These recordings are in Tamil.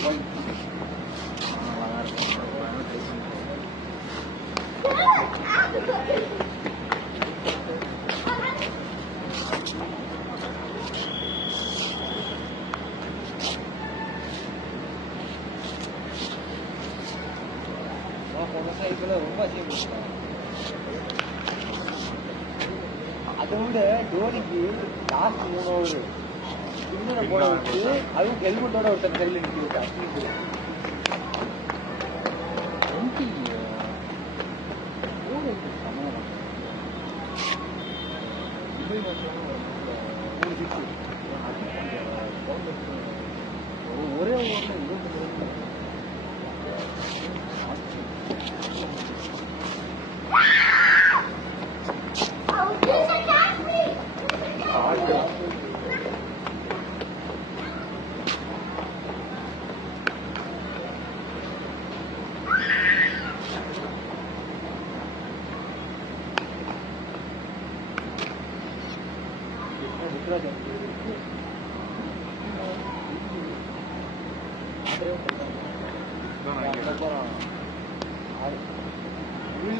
ரொம்ப அதை விட தோனிக்கு லாஸ்ட் 3 ஓவர் பின்னரை போட வச்சு அதுவும் ஹெல்மெட்டோட ஒருத்தர் கையில் நிற்க விட்டு அஸ்வின் ஒரே ஓவரில்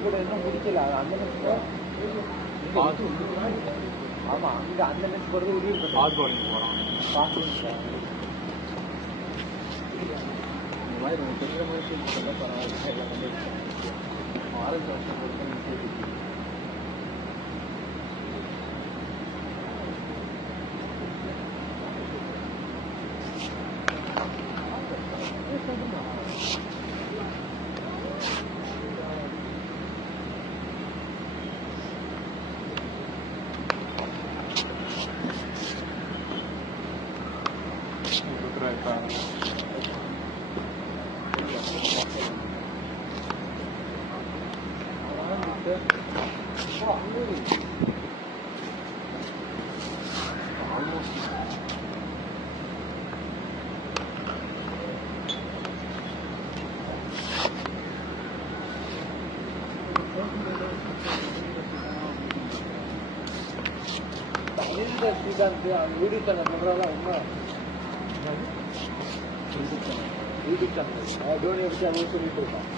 22 இன்னும் முடிக்கல அந்த ஆமா அங்க அந்த மேட்ச் போறது ஃபாஸ்ட் பவுலிங் போறோம் ஃபாஸ்ட் பவுலிங் இந்த மாதிரி நம்ம பெரிய மாதிரி சொல்ல பரவாயில்ல ஆரஞ்சு வருஷம் ஸ்ரீகாந்த் அவங்க யூடியூப் சேனல் சொல்றாங்க யூடியூப் சேனல் தோனியை பற்றி அவங்க சொல்லிட்டு இருக்கான்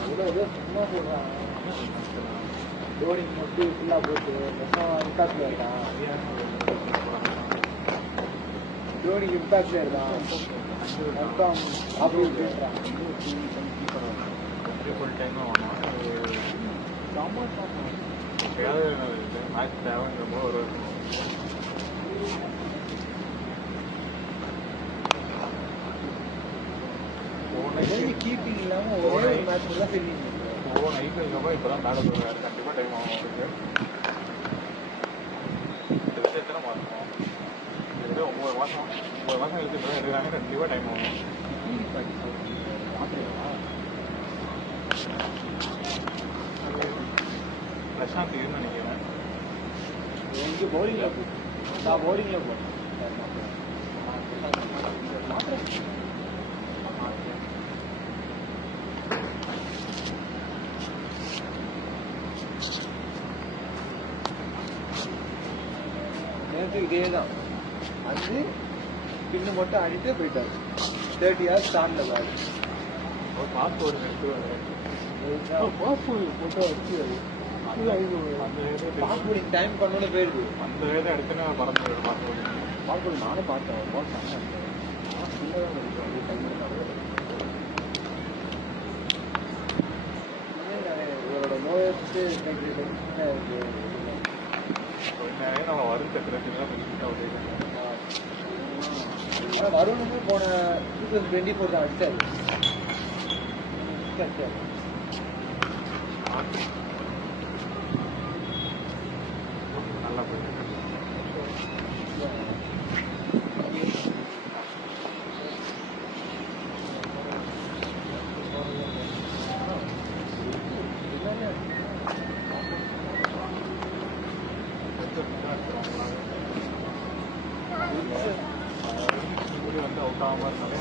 அதில் ஏதோ சும்மா போடுறான் தோனி மட்டும் ஃபுல்லாக போட்டு இம்பாக்ட்ல இருக்கான் தோனிக்கு இம்பாக்ட்ல இருக்கான் கன்ஃபார்ம் அப்படி பேசுறான் ஃபுல் டைமும் மேட்ச் தேவைன்ற ஒரு கீப்பிங் இல்லாமல் ஒரே மேட்ச் ஃபுல்லாக ஃபீல்டிங் ஒவ்வொரு ஐபிஎல்க்கு இப்போதான் மேலே போடுறாரு கண்டிப்பாக டைம் ஆகும் அவருக்கு இந்த விஷயத்தில் மாற்றணும் இது 9 மாதம் கழிச்சு இப்போ தான் எடுக்கிறாங்க கண்டிப்பாக டைம் ஆகும் பிரசாந்த் இதுன்னு நினைக்கிறேன் இங்கே பவுலிங்கில் நான் பவுலிங்கில் போட்டேன் நேற்று இதே தான் வந்து பின்னு மட்டும் அடித்தே போயிட்டார் 30 yards ஸ்டாண்டில் பாரு பார்த்து ஒரு போட்டோ வச்சு பாஸ்போர்டிங் டைம் பண்ணோட போயிடுது அந்த வேலை எடுத்துன்னா பறந்து பாஸ்போர்ட் நானும் பார்த்தேன் இவரோட நோயத்து நம்ம வருணுமே போன 2024 தான் அடிச்சாரு நல்லா போயிட்டு வந்து அவுட் ஆகாமல் இருந்தாலே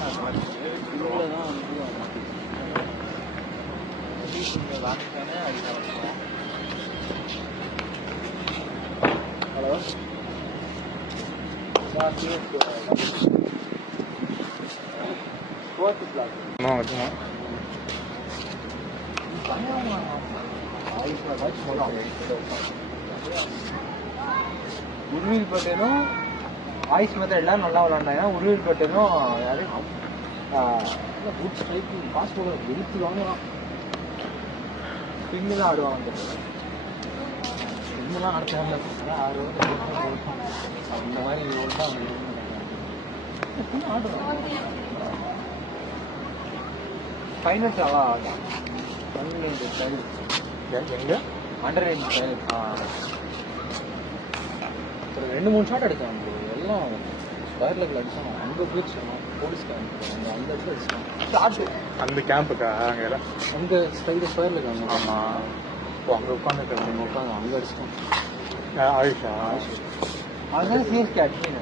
வாங்கிட்டானே அடிக்கலாம். Hello 4th block. உருவில்பட்டேனும் ஆயுஷ் மெத்தட் எல்லாம் நல்லா விளாண்டாங்க. உருவில்பட்டேனும் யாரு குட் ஸ்ட்ரைக் ஃபாஸ்ட் பவுலர் வெளுத்து வாங்கலாம். ஸ்பின்னு தான் ஆடுவாங்க. ஸ்பின்னுலாம் ஆடுறாங்க 6 அந்த மாதிரி தான் ஆடுறாங்க. ஃபைனல்ஸ் நல்லா ஆடலாம். எங்க அண்டர் ஸ்டைல் ஒரு 2-3 ஷாட் அடிச்சான். எல்லாம் ஸ்கொயர் லெக்கில் அடிச்சான். அங்கே போயிடுச்சு போலீஸ் கேம்ப் அந்த இடத்துல அடிச்சான் ஷாட்டு. அந்த கேம்புக்கா அங்கே அந்த ஸ்டைல் ஸ்கொயர் லெக் அங்கே. ஆமாம். இப்போ அங்கே உட்காந்துட்டு அங்கே அடிச்சிட்டோம். ஆயுஷா அதுதான் சிஎஸ்கே அட்மின்.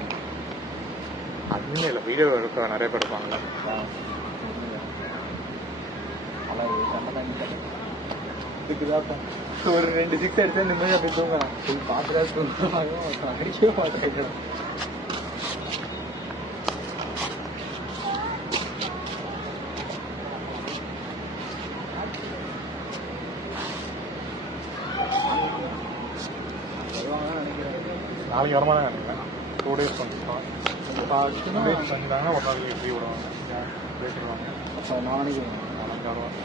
அட்மின் இல்லை, வீடியோ எடுக்க நிறைய பேர் இருப்பாங்களா. இதுக்குதான் ஒரு 2 6 அடிச்சா இந்த மாதிரி அப்படி தூங்கலாம். போய் பார்த்துட்டா தூங்கலாம். அடிக்கவே மாட்டேன். நாளைக்கு வரமா தான் நினைக்கிறேன். 2 days பண்ணிட்டாங்கன்னா ஒரு நாள் லீவ் விடுவாங்க. பேசிடுவாங்க. அப்போ நாளைக்கு வருவாங்க.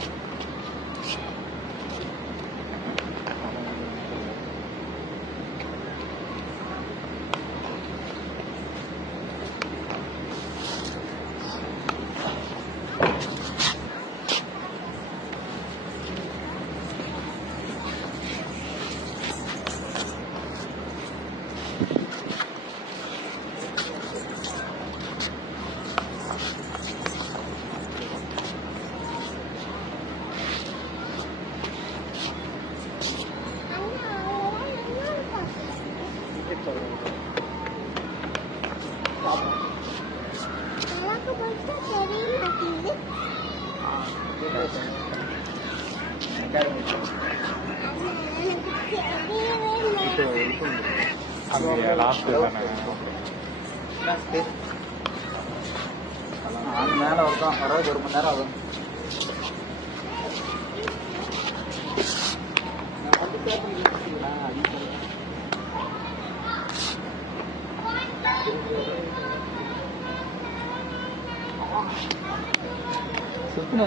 மேலே ஒருத்தான் வர்றது 1 மணி நேரம் ஆகும். சுத்தின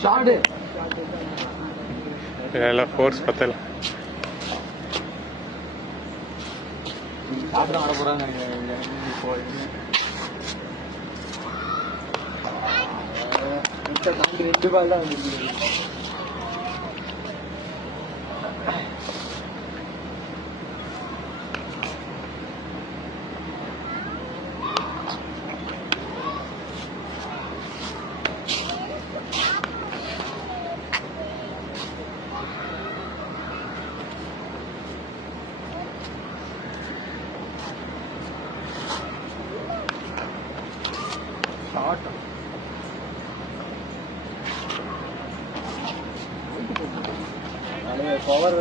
ஷாட் இல்ல ஃபோர்ஸ் பத்தல. ஷாட் ஆட போறாங்க நினைக்கிறேன். இப்போ 2 பால் தான் வந்துருக்கு. பவர்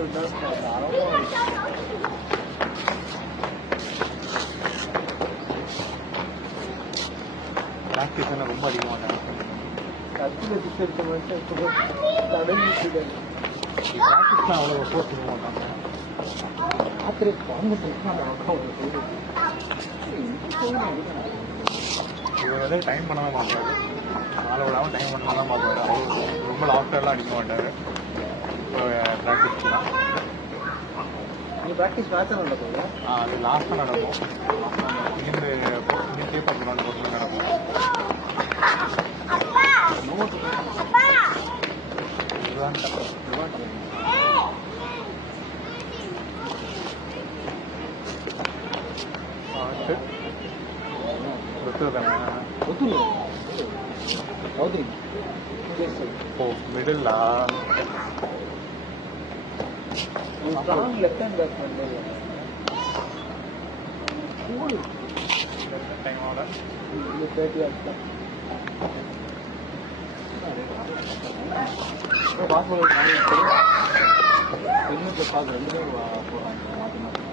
ப்ராக்டிஸ் ரொம்ப அதிகமாக கத்தில் சிக்ஸ் எடுத்த மட்டும் ப்ராக்டிஸ்லாம் அவ்வளோ ஃபோர்ஸ் பண்ண மாட்டாங்க. ராத்திரி குழந்தைட்டு இவர் வந்து டைம் பண்ண தான் மாட்டாரு. நாளை விடாமல் டைம் பண்ண தான் பார்ப்பாரு. அவர் ரொம்ப லாஃப்டர்லாம் அடிக்க மாட்டார். ப்ராக்டிஸ்லாம் நீங்கள் ப்ராக்டிஸ் மேட்சாக நடக்கும். அது லாஸ்ட்டாக நடக்கும். இங்கேருந்து கேப்பாக்கு நாள் போட்டு நடக்கும். இதுதான் ஓ மிடில்லா லெஃப்ட் ஹேண்ட் பேட்ஸ்மேன் டைமோட 30 ஆச்சு. பாஸ்போர்ட் பெண்ணு பாஸ் 2 பேர் போகிறாங்க மாற்றி மாற்றி.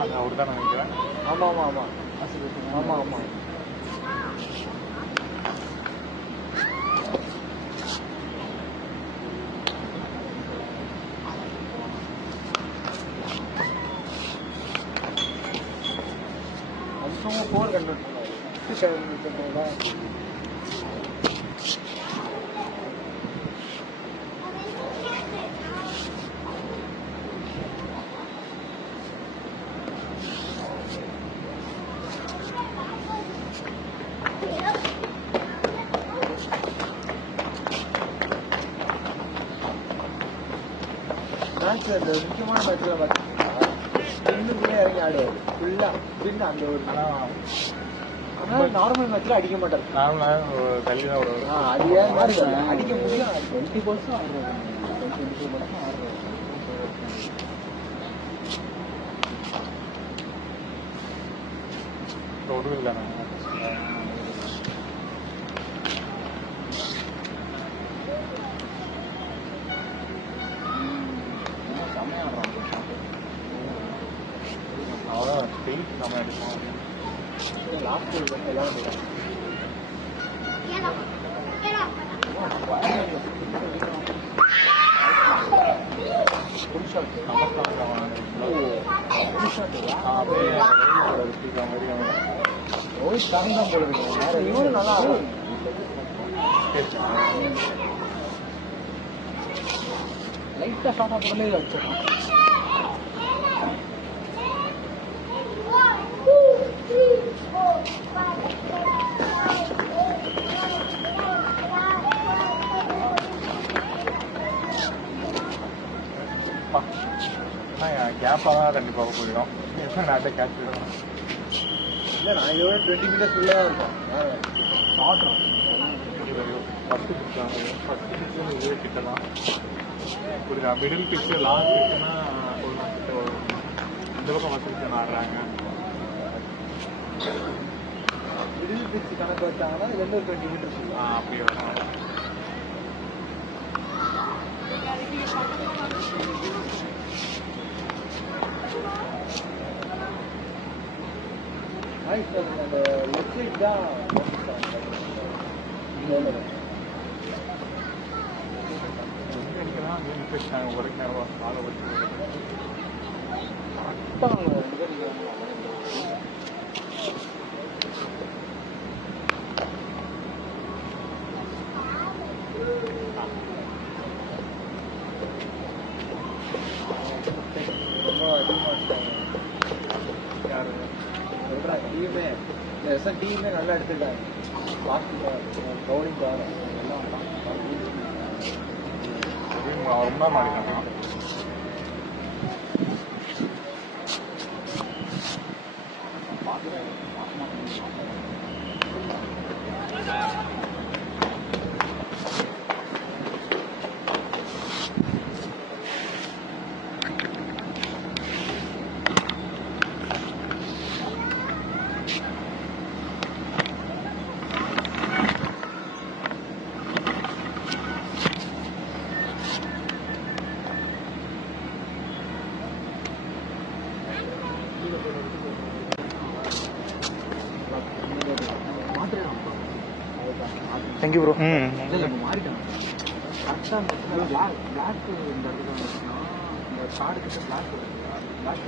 அது அவர் தான் நினைக்கிறேன். ஆமாம் ஆமாம் ஆமாம் ஆமாம் ஆமாம். அது 4 கன்வெர்ட் பண்ணாரு. அந்த முக்கியமான மேட்ச்ல பார்த்தீங்கன்னா இன்னுமே இறங்கி ஆடுவார் ஃபுல்லாக பின் அந்த ஒரு. ஆனால் நார்மல் மேட்ச்ல அடிக்க மாட்டார். நார்மலாக தள்ளி தான் விடுவார். அது ஏன் மாதிரி அடிக்க முடியும். 20% ஆடுறாரு, 22% ஆடுறாரு. ஒடுவில் தானே அவ்வளோதான் ஸ்பெயினுக்கு நம்ம எடுப்போம். லாஸ்ட் எல்லாம் லைட்டா ஷார்ட் ஆஃப் வச்சிருக்கோம். கேப்பாக தான் கண்டிப்பாக போயிடும். நாட்டை கேட்ச் விடணும். இல்லை நான் இதோட 20 மீட்டர்ஸ் உள்ளே இருக்கும். ஆடுறோம் ஃபஸ்ட்டு பிடிச்சாங்க. ஃபஸ்ட்டு இதே கிட்ட தான் புரியுதா. மிடில் பிச்சு லாஸ்ட் பிச்சுன்னா ஒரு கிட்ட வரும். இந்த பக்கம் ஃபஸ்ட் பிச்சு ஆடுறாங்க. மிடில் பிச்சு கணக்கு வச்சாங்கன்னா இது வந்து 20 மீட்டர்ஸ். அப்படி வரும். அந்த லெஃப்ட் சைட் தான் ஒரே நேரம் ஆளை வச்சு ரொம்ப அதிகமாக யாரு டீமே டீமே நல்லா எடுத்துருக்காங்க. பவுலிங் பால் எல்லாம் ரொம்ப மாறினாங்க. Thank you bro. இல்லை மாறிட்டாங்க கரெக்டாக. பிளாக் இந்த இடத்துல வந்துச்சுன்னா இந்த கார்டு கிட்ட பிளாக் பிளாக்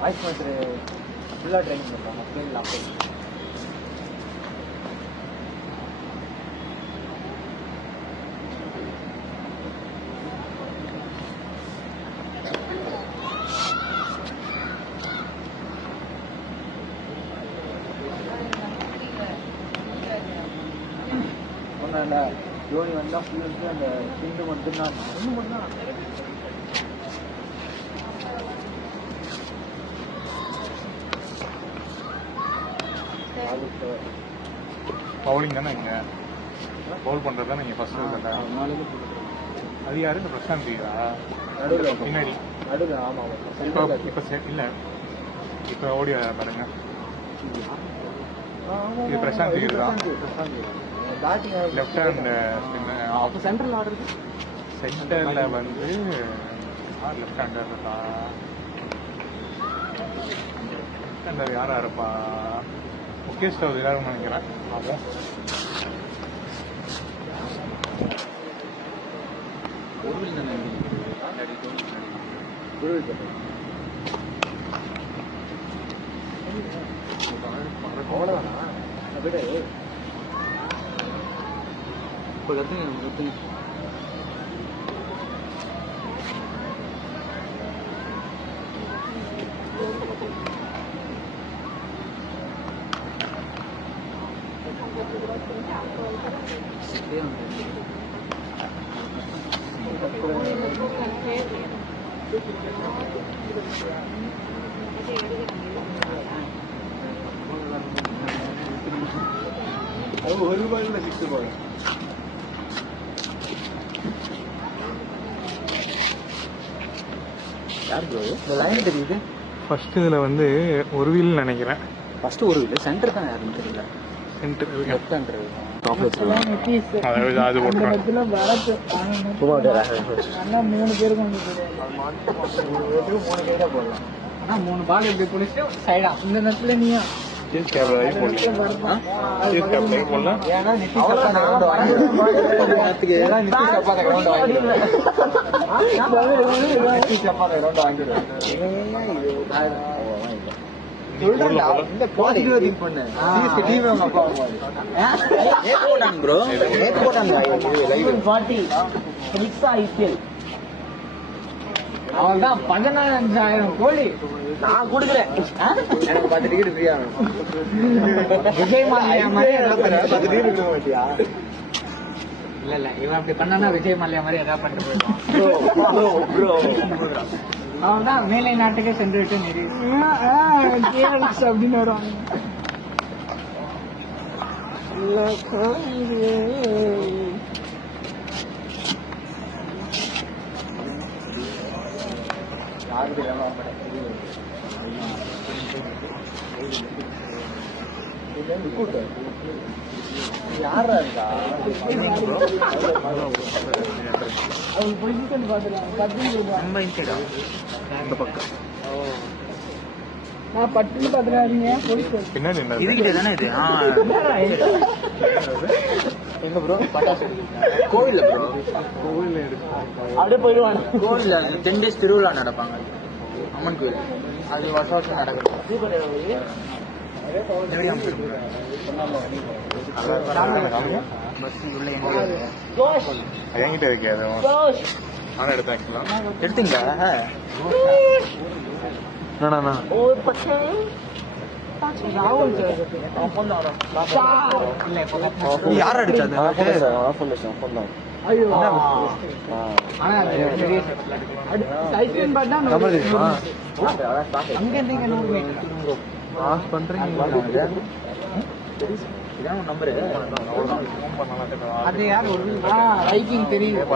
வாய்ஸ் மாஸ்டர் ஃபுல்லாக ட்ரைனிங் பண்ணுறாங்க. பிளேன் லேப்டாப் சொன்னால தோனி வந்தா ஃபுல்லு அந்த ஸ்பின் மட்டும்தான் ஒன்று மட்டும்தான். பவுலிங் தானே இங்கே பவுல் பண்ணுறது தான் நீங்கள் ஃபஸ்ட்டு இருக்கல. அது யாரு இந்த பிரசாந்த் தீரா நடுவில் பின்னாடி நடுவில். ஆமாம் இப்போ இப்போ இல்லை இப்போ ஓடி வர பாருங்க. இது பிரசாந்த் தீர் தான். லெஃப்ட் ஹேண்ட் அப்போ சென்ட்ரல் ஆடுறது சென்டரில் வந்து லெஃப்ட் ஹேண்டர் இருக்கா. லெஃப்ட் ஹேண்டர் யாரா இருப்பா? முகேஷ் சௌத்ரி யாருன்னு நினைக்கிறேன். ஆமாம் அவ்வளோதானா விட இப்போ கற்றுங்க அது ஒரு ரூபாயில் சிக்ஸ் போகும். யார் ப்ரோ இந்த லைன் தெரியுது? ஃபர்ஸ்ட் இதில் வந்து ஒரு வீல் நினைக்கிறேன். ஃபர்ஸ்ட் ஒரு இல்லை சென்டர் தான் யாருன்னு தெரியல. சென்டர் லெஃப்ட் ஹேண்டர் அது போட்டுருவேன். 3 பேருக்கு 3 கைடா போடலாம். ஆனால் 3 பால் எப்படி போலிச்சு சைடா இந்த நேரத்தில் நீயா அவள்தான் 15,000 கோடி நான் கொடுக்குறேன். எனக்கு 10 டிக்கெட் ஃப்ரீயா விஜய் மல்லையா மாதிரி 10 டிக்கெட் கொடுக்க மாட்டியா? இல்ல இவன் அப்படி பண்ணா விஜய் மல்லையா மாதிரி எதாவது பண்ணிட்டு போயிடுவான். அவன்தான் மேலை நாட்டுக்கே சென்று விட்டு அப்படின்னு வருவாங்க. யாரா இருக்கா பொசிஷன் இந்த பக்கம் பட்டுன்னு பாத்துறாதீங்க. பின்னாடி இதுகிட்ட தானே இது எங்க ப்ரோ பட்டாசு கோவில்ல ப்ரோ கோவிலில் எடுத்து அப்படியே போயிடுவாங்க. கோவில்ல 10 days திருவிழா நடப்பாங்க அம்மன் கோவில். அது வருஷம் நடக்குது. என்கிட்ட இருக்கே அது ஆனால் எடுத்தேன். ஆக்சுவலாக எடுத்தீங்களா? யார் அடிச்சாங்க? அது யார் ரைக்கிங் தெரியும்.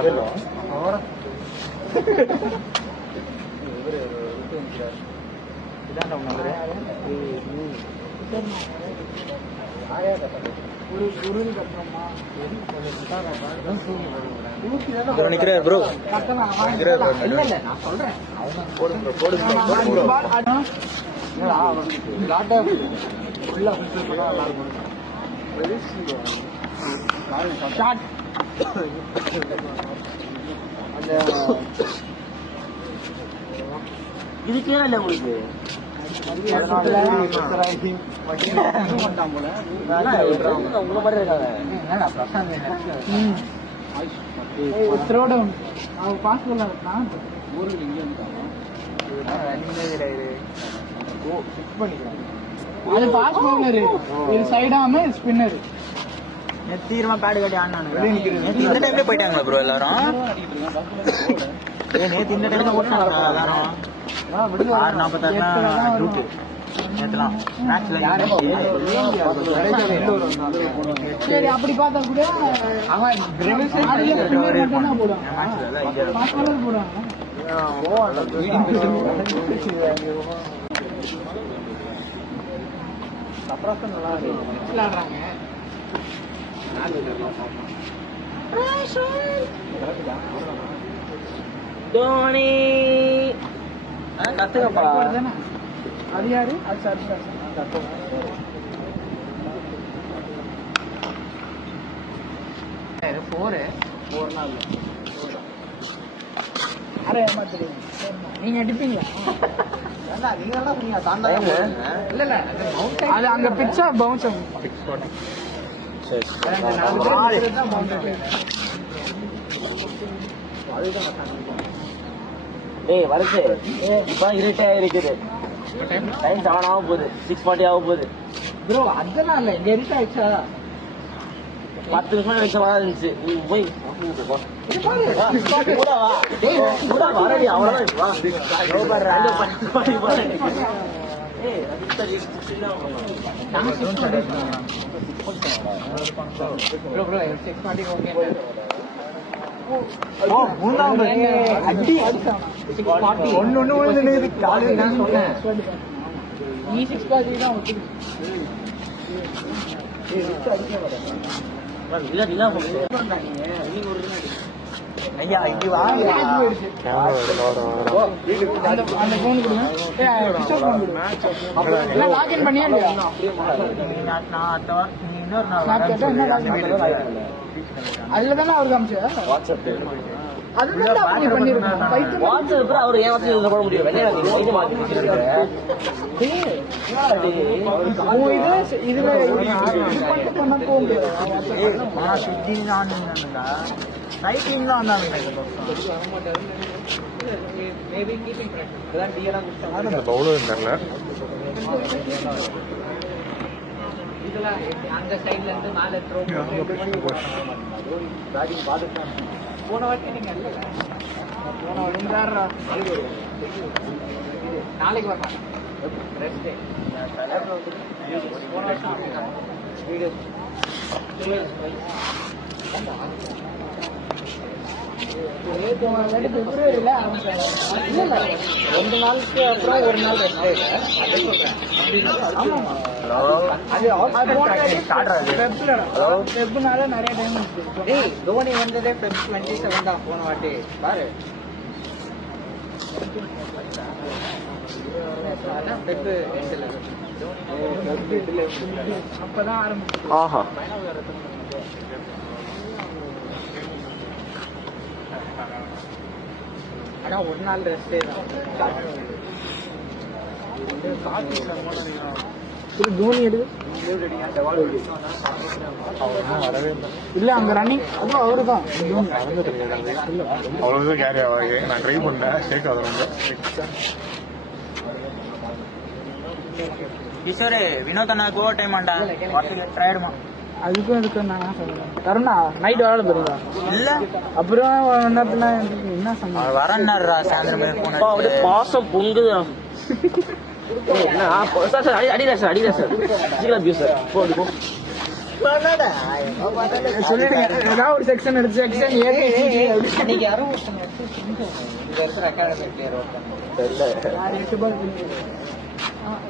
நிக்கிறார் ப்ரோ. நான் சொல்றேன் இதுக்கே இல்லை உங்களுக்கு அது பாஸ் பவுலர், இது சைடாம ஸ்பின்னர். தீர்மா பேடு கட்டி ஆடினானுங்க. நேற்று இந்த டைம்ல போயிட்டாங்களா ப்ரோ எல்லாரும்? நேற்று இந்த டைம்ல ஓட்டினாங்களா எல்லாரும்? 6:46 ரூட்டு நேற்றுலாம் மேட்ச்ல. சரி அப்படி பார்த்தா கூட அவன் தோனி கத்துக்கப்பா. அது யாரு? அது சார் நீங்க அடிப்பீங்களா? இல்ல இல்ல அது அங்க பிச்சா பவுன்ஸ் ஆகும். ஏய் வருது இப்போ இருட்டே இருக்குது. டைம் 7 ஆக போகுது. 6:40 ஆக போகுது ப்ரோ. அதெல்லாம் இல்ல இங்க இருட்டா ஆயிடுச்சா? 10 நிமிஷம் வச்ச மாதிரி இருந்துச்சு. நீ போய் ஐயா இங்க வா. அந்த போன் கொடுங்க. லாகின் பண்ணியா இல்லையா? நான் அடுத்த வாரம் இன்னொரு நாள் அதுல தானே அவருக்கு அமிச்சு அதுதான் அப்படி பண்ணிருக்கோம். வாட்ஸ்அப் அவர் ஏன் வாட்ஸ்அப் போட முடியும்? வெள்ளையா இது மாத்தி இதுல பண்ண போக முடியாது. பவுலர் தெரியல. அந்த சைட்ல இருந்து மேல போன வாட்டி நீங்க போன வாட்டி நாளைக்கு வரலாம். போன வருஷம் பிப்ரவரியில 2 நாளுக்கு அப்புறம் 1 நாள் ரெஸ்ட். ஃபெப்னால நிறைய டைம் தோனி வந்ததே Feb 27 தான் போன வாட்டி பாரு. அப்பதான் ஆரம்பிச்சு. ஆஹா ஆனா 1 நாள் ரெஸ்டே தான். தோனி எடுத்து இல்ல அங்க ரன்னிங் அதுவும் அவரு தான். அவ்வளவு கேரி ஆகாது. நான் ட்ரை பண்ணேன். ஷேக் ஆகுது ரொம்ப. கிஷோரே வினோத் அண்ணா கோவா டைம் ஆண்டா டயர்டுமா? அதுக்கும் நான் சொல்றேன். கருணா நைட் விளையாட போறதா இல்ல அப்புறம் என்ன சொன்ன வரன்னாரா சாயந்தரம் போன பாசம் பொங்குது. சொல்லிடுங்க. ஏதாவது ஒரு செக்ஷன் எடுத்து செக்ஷன் இன்னைக்கு யாரும்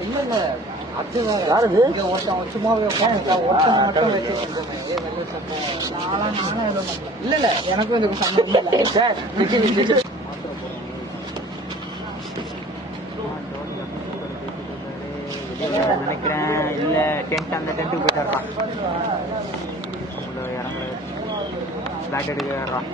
இல்ல இல்ல அது யாருது ஒருத்தன் சும்மாவே ஒருத்தன் மட்டும் வச்சு இல்ல இல்ல எனக்கும் இதுக்கு சம்பந்தம் இல்லை சார். நினைக்கிறேன் இல்ல டென்ட் அந்த டென்ட்டுக்கு போயிட்டாரான். இறங்குற பிளாட் எடுக்கிறான்.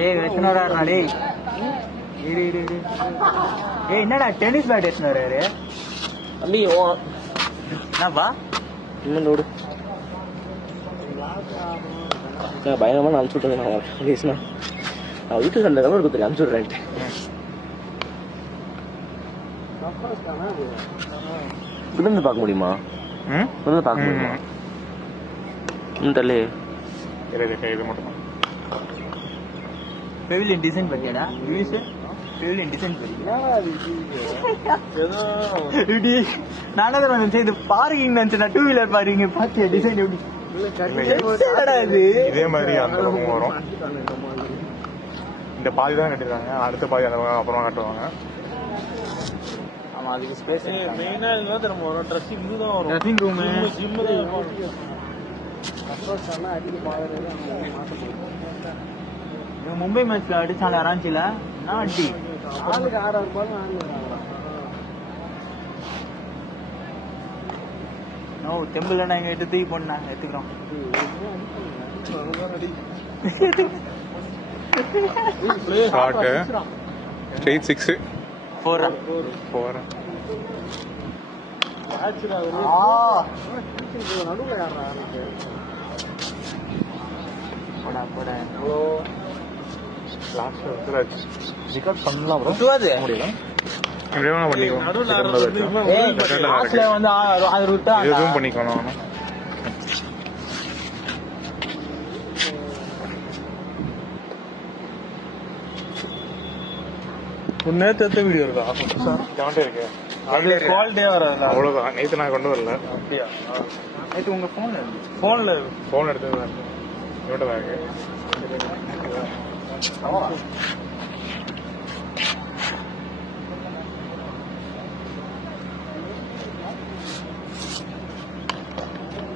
ஏய் எத்தனை வராருண்ணா டேய்? இரு இரு இரு. ஏய் என்னடா டென்னிஸ் பேட் எடுத்துன்னு வர்றாரு தம்பி? என்னப்பா இன்னும் விடு. பயங்கரமா அனுப்பிச்சு விட்டுருங்க. வீட்டு சண்டை கலர் கொடுத்துரு அனுப்பிச்சுடுறேன்ட்டு இருந்து பார்க்க முடியுமா? இருந்து பார்க்க முடியுமா? தள்ளி இது மட்டும் பெவிலியன் டிசைன் பண்ணியாடா இங்கிலீஷ் பெவிலியன் டிசைன் பண்ணி நானே நினைச்சேன் இது பார்க்கிங் நினைச்சேன் டூ வீலர் பார்க்கிங் பாத்தியா டிசைன் எப்படி இதே மாதிரி அந்த பக்கம் வரும். இந்த பாதி தான் கட்டிருக்காங்க, அடுத்த பாதி அந்த பக்கம் அப்புறமா கட்டுவாங்க. ஆமா அதுக்கு ஸ்பேஸ் மெயினா இதுதான் திரும்ப வரும். ட்ரெஸ்ஸிங் தான் வரும். ட்ரெஸ்ஸிங் ரூம் ஜிம் தான் இருக்கும். மும்பை மேட்ச்ல அடிச்சாங்க ராஞ்சில நான் அடி ஆளுக்கு 6,000 ரூபாய் நோ தெம்பிள் நான் எங்க எடுத்து தூக்கி போடணும் எடுத்துக்கிறோம் ஷார்ட்டு ஸ்ட்ரெயிட் 6 4 நடுவில் யாரா போடா போடா லாஸ்ட் ரெக்கார்ட் பண்ணலாம் ப்ரோ. சுத்துவாது முடியல இப்படியே பண்ணிக்கோ. லாஸ்ட்ல வந்து அது விட்டா எதுவும் பண்ணிக்கணும். நேற்று எத்த வீடியோ இருக்கா? கமெண்ட் இருக்கு, அது குவாலிட்டியா வராது. அவ்வளோதான். நேற்று நான் கொண்டு வரல. அப்படியா? நேற்று உங்க போன்ல இருந்துச்சு. ஃபோன் எடுத்தது தான் இவட்ட தான் இருக்கு.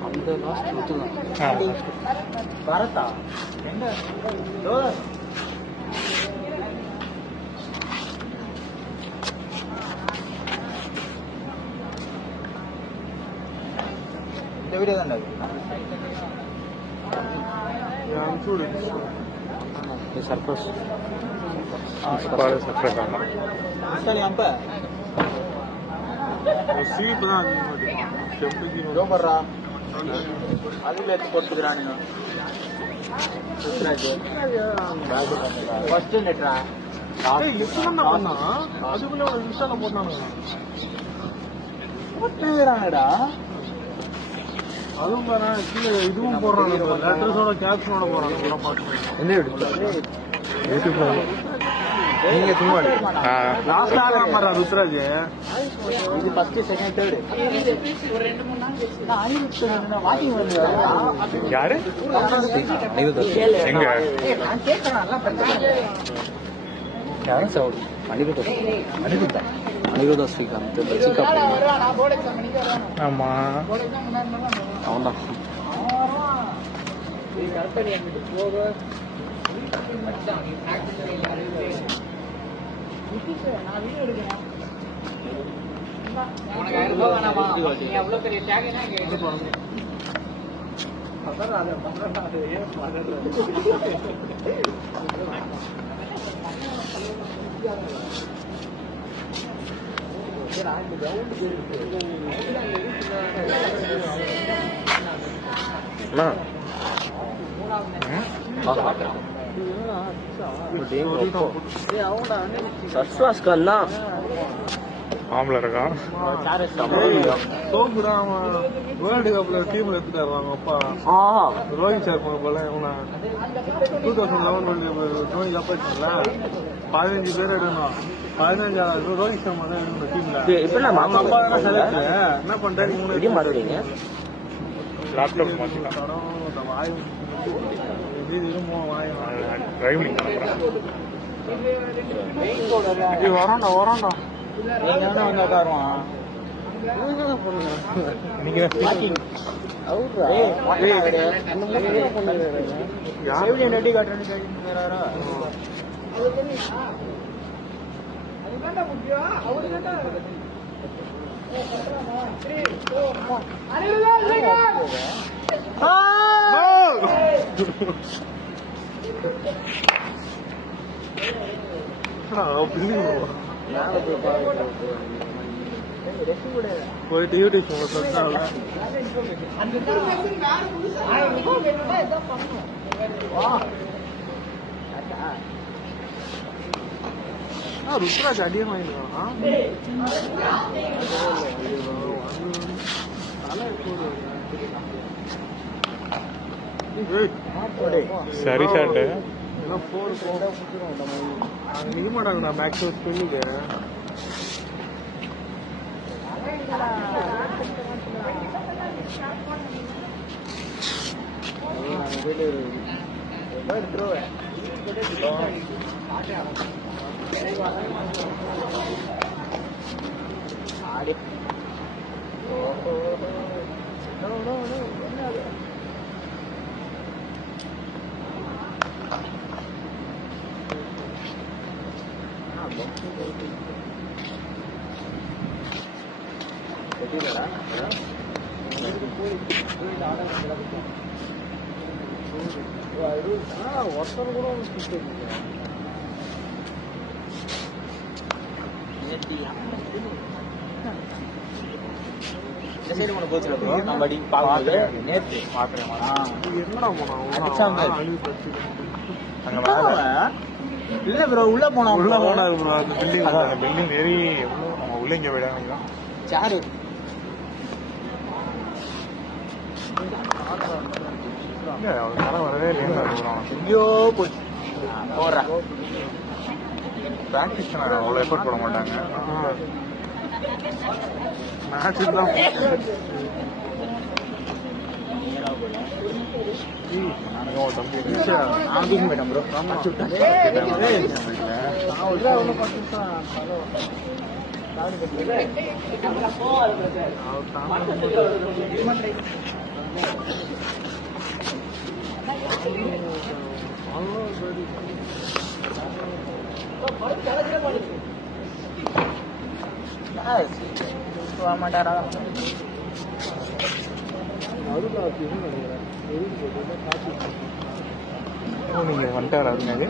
அந்த லாஸ்ட் தான் பரதா எங்க இந்த வீடியோ தான் சர்ப்ரைஸ் சர்ப்ரைஸ் ஆகும். அம்ப சீப்பு தான் ரோபர்ரா அதுல எடுத்து போட்டுக்கிறானுங்க ஃபர்ஸ்ட் நெட்ரா அதுக்குள்ள ஒரு இன்ஸ்டால போட்டானுங்க. போட்டுக்கிறாங்கடா அதுவும் பாரு கீழே இதுவும் போடுறாங்க, லெட்டர்ஸோட கேப்ஷனோட போறாங்க. என்ன எடுத்து யூடியூப்ல நீங்க சும்மா லாஸ்ட் ஆடுறான் பாரு ருத்ராஜ். இது ஃபர்ஸ்ட் செகண்ட் தேர்ட் வாக்கிங் வந்து யாரு எங்க நான் கேட்கறேன் எல்லாம் பிரச்சனை யாரும் சவுடு அனிருத்தா ஸ்ரீகாந்த் ஆமா அவன் தான். ஆம்பளை இருக்கான். சோப்புதான் வேர்ல்டு கப்ல டீம்ல எடுத்துட்டாரு அவங்க அப்பா ரோஹித் சர்மா போல. 2011 வேர்ல்டு கப் தோனி காப்பாற்றல 15 பேர் எடுக்கணும். 15 ரோஹித் சர்மா தான் எடுக்கணும் டீம்ல. அவங்க அப்பா தான் செலக்ட். என்ன பண்றாங்க? லேப்டாப் மாத்திக்கலாம். வாய் டிரைவிங் வரான்டா வந்து உட்காருவான் ரெடி காட்டுறேன்னு போயிட்டு யூடியூப் ருத்ராஜ் அடியே வாங்கிக்கலாம் சரி ஷாட்டு நிக்க மாட்டாங்கண்ணா பேக் ஷூட் பண்ணிட்டு ஒருத்தர் கூட இல்ல ப்ரோ உள்ள போனா ப்ரோ அந்த பில்டிங் ஏறி எவ்வளோ உள்ள இங்க விட சாரு வரவே இல்லையா எங்கேயோ போச்சு போடுறா பிராக்டிஸ் அவ்வளோ எஃபர்ட் போட மாட்டாங்க மேட்ச் தான் தம்பி மேடம் ப்ரோ மாட்டாரா நீங்க வந்துட்டாரா அதுங்க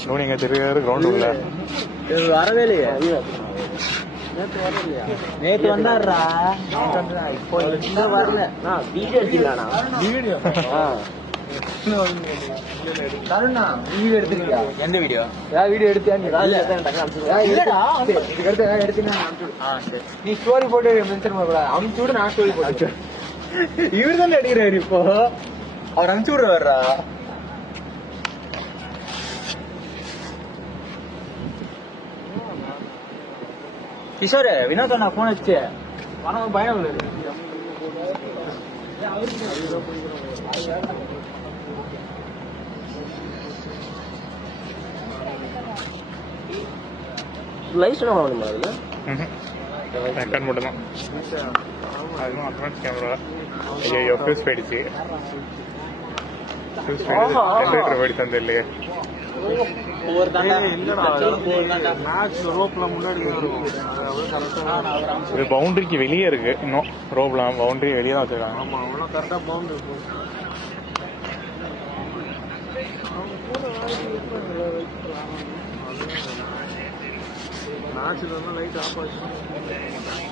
தோனிங்க தெரியாரு கிரவுண்ட் உள்ள வரவே இல்லையே நேத்து வந்தாருடா இப்போ வரல வீடியோ எடுத்துக்கலாண்ணா வீடியோ தருணா வீடியோ எடுத்துக்கியா எந்த வீடியோ ஏதாவது வீடியோ எடுத்தியா நீ ஸ்டோரி போட்டு மென்ஷன் பண்ணக்கூடாது அனுப்பிச்சு விடு நான் ஸ்டோரி போட்டு இவரு தானே அடிக்கிறாரு இப்போ அவர் அனுப்பிச்சு விடுற வர்றா கிஷோர் வினோத் அண்ணா போன் வச்சு பணம் பயம் இல்லை லைட் வாங்கணுமா அதுல ரெக்கார்ட் மட்டும் தான் அதுவும் அட்வான்ஸ் கேமரா ஐயோ ஃபியூஸ் போயிடுச்சு ஃபியூஸ் ஜென்ரேட்டர் போயிடுச்சு அந்த இல்லையே இது பவுண்டரிக்கு வெளியே இருக்கு இன்னும் ரோப்லாம் பவுண்டரி வெளியே தான் வச்சிருக்காங்க ஆமா அவ்வளோ கரெக்டாக பவுண்டரி மேட்ச்ல லைட் ஆஃப் ஆச்சு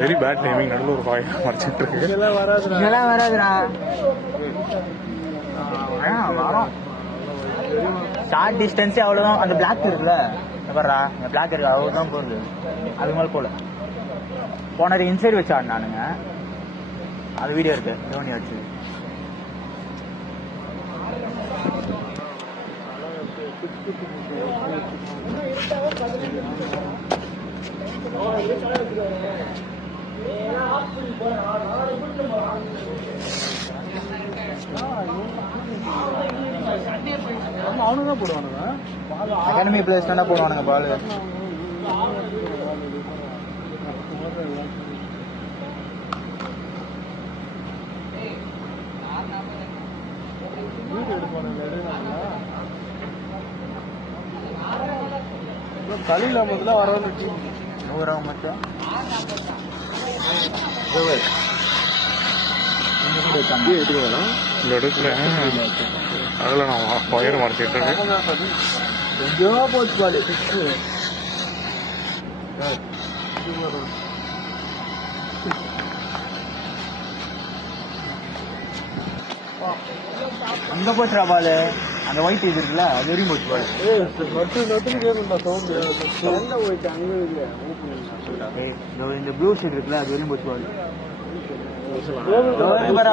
வெரி பேட் டைமிங் நடுவில் ஒரு பாய் மறைச்சிட்டு இருக்கு இதெல்லாம் வராதுடா வரும் ஷார்ட் டிஸ்டன்ஸே அவ்வளோதான் அந்த பிளாக் இருக்குல்ல வர்றா இந்த பிளாக் இருக்கு அவ்வளோதான் போகுது அது மேலே போல போனது இன்சைடு வச்சு ஆடினானுங்க அது வீடியோ இருக்கு தோனி வச்சு அவனுங்க தான் போடுவானுங்க அகாடமி பிளேஸ் தானே போடுவானுங்க பால் கலியில் முதல்ல வரவங்க டீம் 100 மட்டும் இந்த இடத்துல அதில் நான் ஒயர் மறைச்சிட்டு இருக்கேன் எங்கேயோ போச்சு பால் அங்க போச்சுடா பால். அந்த ஒயிட் இது இருக்குல்ல அது வரையும் போச்சு பால். இந்த ப்ளூ ஷீட் இருக்குல்ல அது வரையும் போச்சு பால்.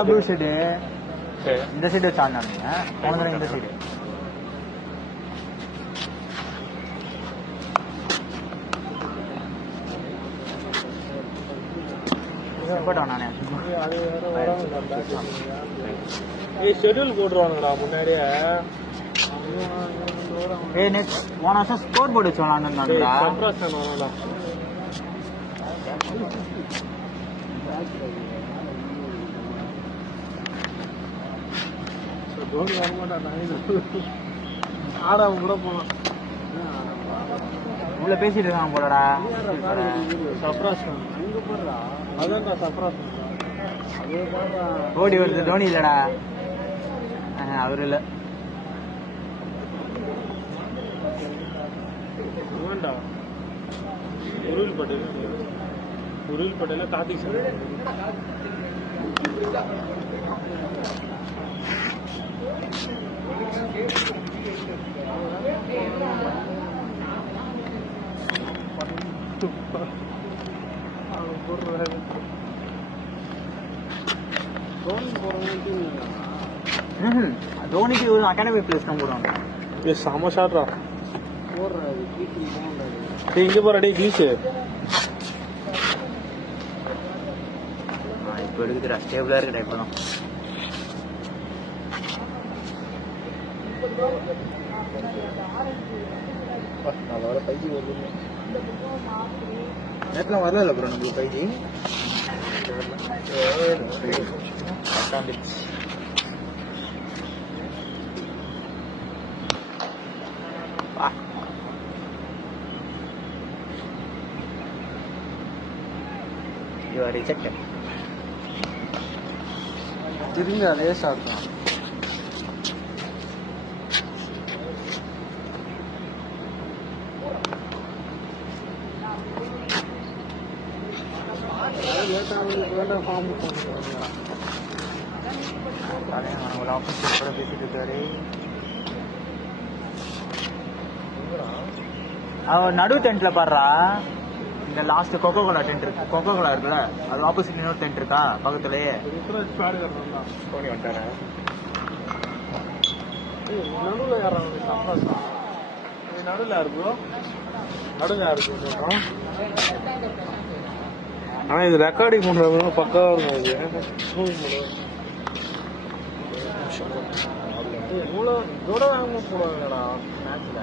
ப்ளூ ஷீட்டு இந்த சைடு வச்சு ஆடினானுங்க. போன இந்த சைடு நானே ஷெட்யூல் போட்டுருவானுங்கடா முன்னாடியே. நெக்ஸ்ட் போன வருஷம் ஸ்கோர் போர்டு வச்சு விளாண்டுருந்தானுங்களா? ஆடாம கூட போலாம். உள்ள பேசிட்டு இருக்காங்க போலடா. ஓடி வருது. தோனி இல்லடா, அவரு இல்ல. உருள் பட்டேல கார்த்திக் சார். தோனிக்கு ஒரு அகாடமி பிளேஸ் தான் போடுவாங்க. செம ஷாட்ரா. இங்க போறா கிளீஷ். இப்போ எடுக்குதுடா, ஸ்டேபிளா இருக்குடா இப்பதான். அதோட 5G வருது. நேற்றுலாம் வரல ப்ரோ நம்மளுக்கு 5G. You are rejected. திருங்க லேசா இருக்கும். அவன் நடு டென்ட்ல பாடுறா. இந்த லாஸ்ட் கொக்கோ கோலா டென்ட் இருக்கு, கொக்கோ கோலா இருக்குல்ல அது ஆப்போசிட் இன்னொரு டென்ட் இருக்கா பக்கத்துலயே. தோனி வந்துட்டாரு. நடுவில் யாரும் நடுவில் யாரு ப்ரோ? நடுவில் யாரு? ஆனா இது ரெக்கார்டிங் பண்றவங்க பக்காவா இருக்கும். இது இவ்வளோ இதோட வாங்க போடுவாங்கடா மேட்ச்ல.